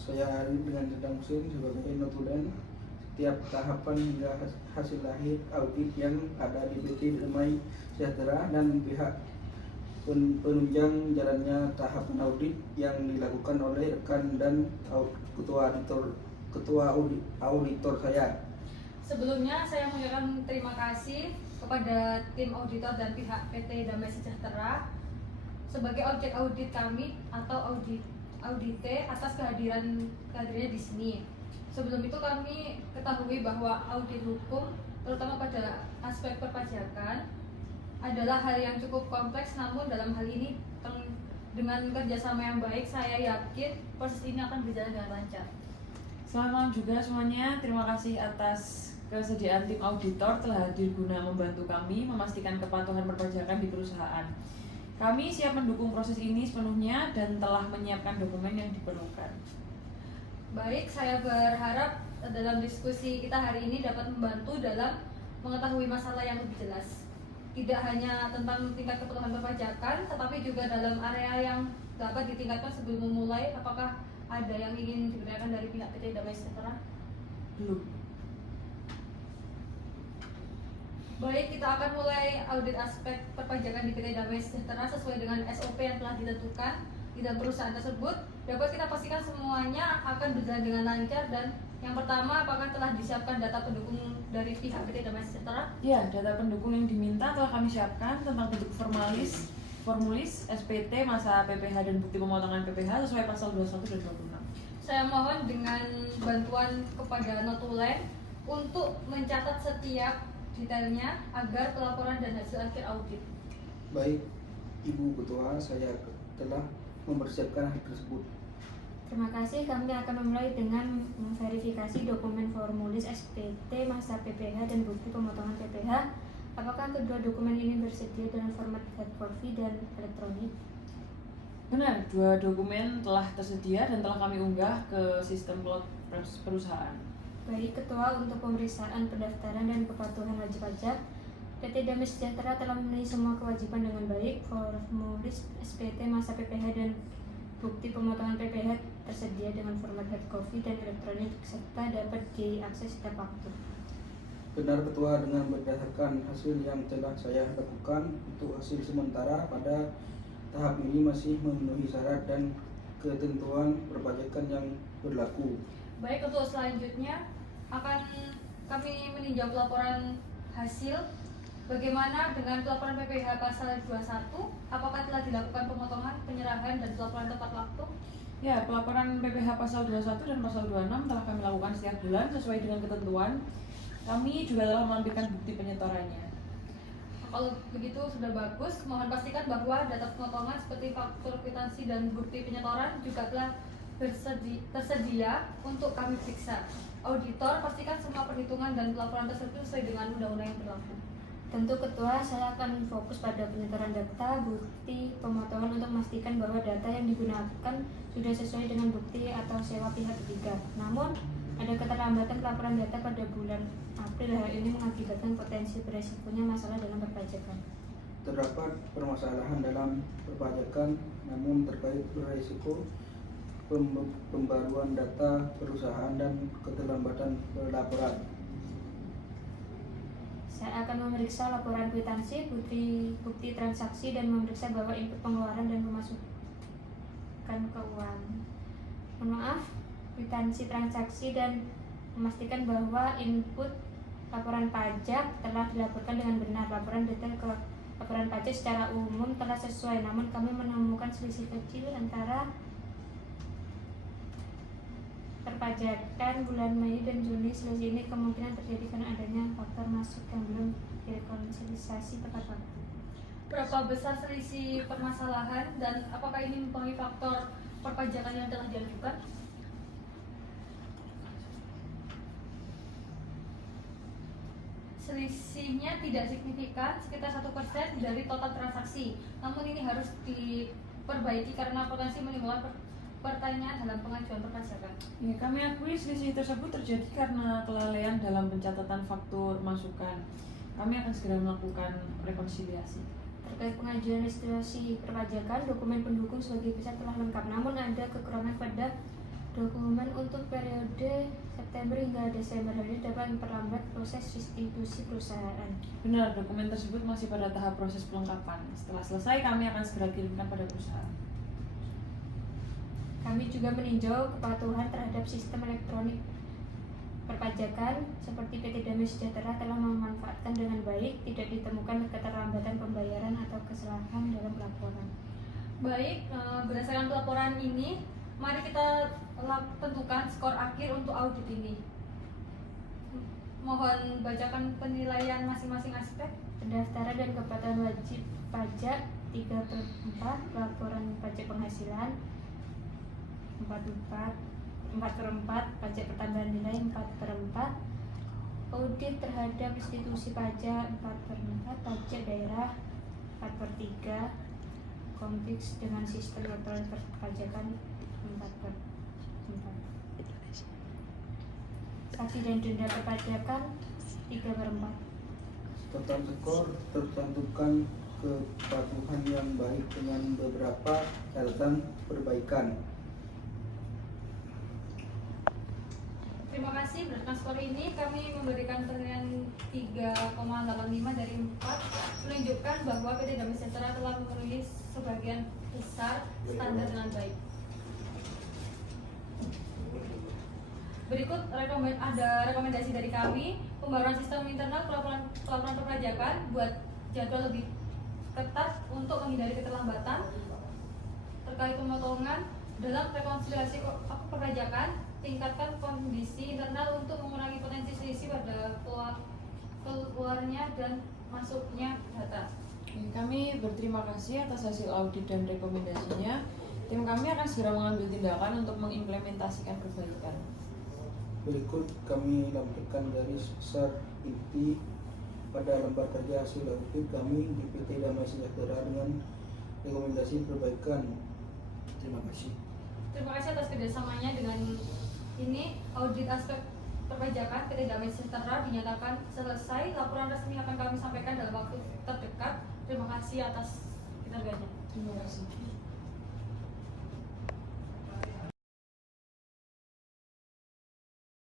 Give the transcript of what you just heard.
Saya hari dengan Sedang Musim sebagai notulen setiap tahapan hingga hasil akhir audit yang ada di PT Damai Sejahtera dan pihak penunjang jalannya tahapan audit yang dilakukan oleh rekan dan ketua auditor saya. Sebelumnya saya mengucapkan terima kasih kepada tim auditor dan pihak PT Damai Sejahtera sebagai objek audit kami atau audite atas kehadirannya di sini. Sebelum itu kami ketahui bahwa audit hukum terutama pada aspek perpajakan adalah hal yang cukup kompleks, namun dalam hal ini dengan kerjasama yang baik saya yakin proses ini akan berjalan dengan lancar. Selamat malam juga semuanya, terima kasih atas kesediaan tim auditor telah hadir guna membantu kami memastikan kepatuhan perpajakan di perusahaan. Kami siap mendukung proses ini sepenuhnya dan telah menyiapkan dokumen yang diperlukan. Baik, saya berharap dalam diskusi kita hari ini dapat membantu dalam mengetahui masalah yang lebih jelas. Tidak hanya tentang tingkat kepatuhan perpajakan, tetapi juga dalam area yang dapat ditingkatkan sebelum memulai. Apakah ada yang ingin diberitakan dari pihak PT Damai Sejahtera? Belum. Baik, kita akan mulai audit aspek perpajakan di PT Damai Sejahtera sesuai dengan SOP yang telah ditentukan di dalam perusahaan tersebut. Dapat kita pastikan semuanya akan berjalan dengan lancar. Dan yang pertama, apakah telah disiapkan data pendukung dari pihak PT Damai Sejahtera? Ya, data pendukung yang diminta telah kami siapkan tentang bentuk formulis, SPT, masa PPH dan bukti pemotongan PPH sesuai pasal 21 dan 26. Saya mohon dengan bantuan kepada notulen untuk mencatat setiap detailnya agar pelaporan dan hasil akhir audit. Baik, Ibu Ketua, saya telah mempersiapkan hal tersebut. Terima kasih, kami akan memulai dengan memverifikasi dokumen formulis SPT, masa PPH dan bukti pemotongan PPH. Apakah kedua dokumen ini bersedia dalam format hard copy dan elektronik? Benar, dua dokumen telah tersedia dan telah kami unggah ke sistem cloud perusahaan. Baik, Ketua, untuk pemeriksaan pendaftaran dan kepatuhan wajib pajak, PT Damai Sejahtera telah memenuhi semua kewajiban dengan baik. Formulis SPT, masa PPH dan bukti pemotongan PPH tersedia dengan format hard copy dan elektronik serta dapat diakses setiap waktu. Benar, Ketua, dengan berdasarkan hasil yang telah saya lakukan untuk hasil sementara pada tahap ini masih memenuhi syarat dan ketentuan perpajakan yang berlaku. Baik, untuk selanjutnya akan kami meninjau pelaporan hasil. Bagaimana dengan pelaporan PPH pasal 21? Apakah telah dilakukan pemotongan, penyerahan, dan pelaporan tepat waktu? Ya, pelaporan PPH pasal 21 dan pasal 26 telah kami lakukan setiap bulan sesuai dengan ketentuan. Kami juga telah melampirkan bukti penyetorannya. Kalau begitu sudah bagus. Mohon pastikan bahwa data pemotongan seperti faktur, kwitansi, dan bukti penyetoran juga telah tersedia untuk kami periksa. Auditor, pastikan semua perhitungan dan pelaporan tersebut sesuai dengan undang-undang yang berlaku. Tentu, Ketua, saya akan fokus pada penyetoran data, bukti pemotongan untuk memastikan bahwa data yang digunakan sudah sesuai dengan bukti atau sewa pihak ketiga. Namun, ada keterlambatan pelaporan data pada bulan April. Hal ini mengakibatkan potensi beresikonya masalah dalam perpajakan. Terdapat permasalahan dalam perpajakan, namun terkait beresiko pembaruan data perusahaan dan keterlambatan pelaporan. Saya akan memeriksa laporan kwitansi, bukti transaksi, dan memeriksa bahwa input pengeluaran dan pemasukan keuangan. Kwitansi transaksi dan memastikan bahwa input laporan pajak telah dilaporkan dengan benar. Laporan detail ke laporan pajak secara umum telah sesuai, namun kami menemukan selisih kecil antara perpajakan bulan Mei dan Juni. Selisih ini kemungkinan terjadi karena adanya faktor masuk yang belum direkonsiliasi tepat waktu. Berapa besar selisih permasalahan dan apakah ini mempengaruhi faktor perpajakan yang telah diajukan? Selisihnya tidak signifikan, sekitar 1% dari total transaksi. Namun ini harus diperbaiki karena potensi menimbulkan pertanyaan dalam pengajuan perpajakan. Ya, kami akui selisih tersebut terjadi karena kelalaian dalam pencatatan faktur masukan. Kami akan segera melakukan rekonsiliasi. Terkait pengajuan restitusi perpajakan, dokumen pendukung sebagai besar telah lengkap, namun ada kekurangan pada Dokumen untuk periode September hingga Desember ini dapat memperlambat proses restitusi perusahaan. Benar, dokumen tersebut masih pada tahap proses pelengkapan. Setelah selesai, kami akan segera kirimkan pada perusahaan. Kami juga meninjau kepatuhan terhadap sistem elektronik perpajakan seperti PT Damai Sejahtera telah memanfaatkan dengan baik, tidak ditemukan keterlambatan pembayaran atau kesalahan dalam laporan. Baik, berdasarkan laporan ini, mari kita tentukan skor akhir untuk audit ini. Mohon bacakan penilaian masing-masing aspek. Pendaftaran dan kepatuhan wajib pajak 3/4, laporan pajak penghasilan 4/4, pajak pertambahan nilai 4/4, audit terhadap restitusi pajak 4/4, pajak daerah 4/3, kompleks dengan sistem elektronik perpajakan 4/4. Saksi dan denda perpajakan 3/4. Total skor tercantumkan kepatuhan yang baik dengan beberapa catatan perbaikan. Terima kasih. Berdasarkan skor ini, kami memberikan penilaian 3,85 dari 4, menunjukkan bahwa PT Damai Sejahtera telah memenuhi sebagian besar standar dengan baik. Berikut ada rekomendasi dari kami, pembaruan sistem internal pelaporan perpajakan buat jadwal lebih ketat untuk menghindari keterlambatan terkait pemotongan dalam rekonsiliasi perpajakan. Tingkatkan kondisi internal untuk mengurangi potensi selisih pada keluarnya dan masuknya data. Kami berterima kasih atas hasil audit dan rekomendasinya. Tim kami akan segera mengambil tindakan untuk mengimplementasikan perbaikan. Berikut kami lampirkan garis besar inti pada lembar kerja hasil audit kami di PT Damai Sejahtera dengan rekomendasi perbaikan. Terima kasih. Terima kasih atas kerjasamanya. Dengan ini, audit aspek perpajakan PT Damai Sejahtera dinyatakan selesai. Laporan resmi akan kami sampaikan dalam waktu terdekat. Terima kasih atas kinerjanya. Terima kasih.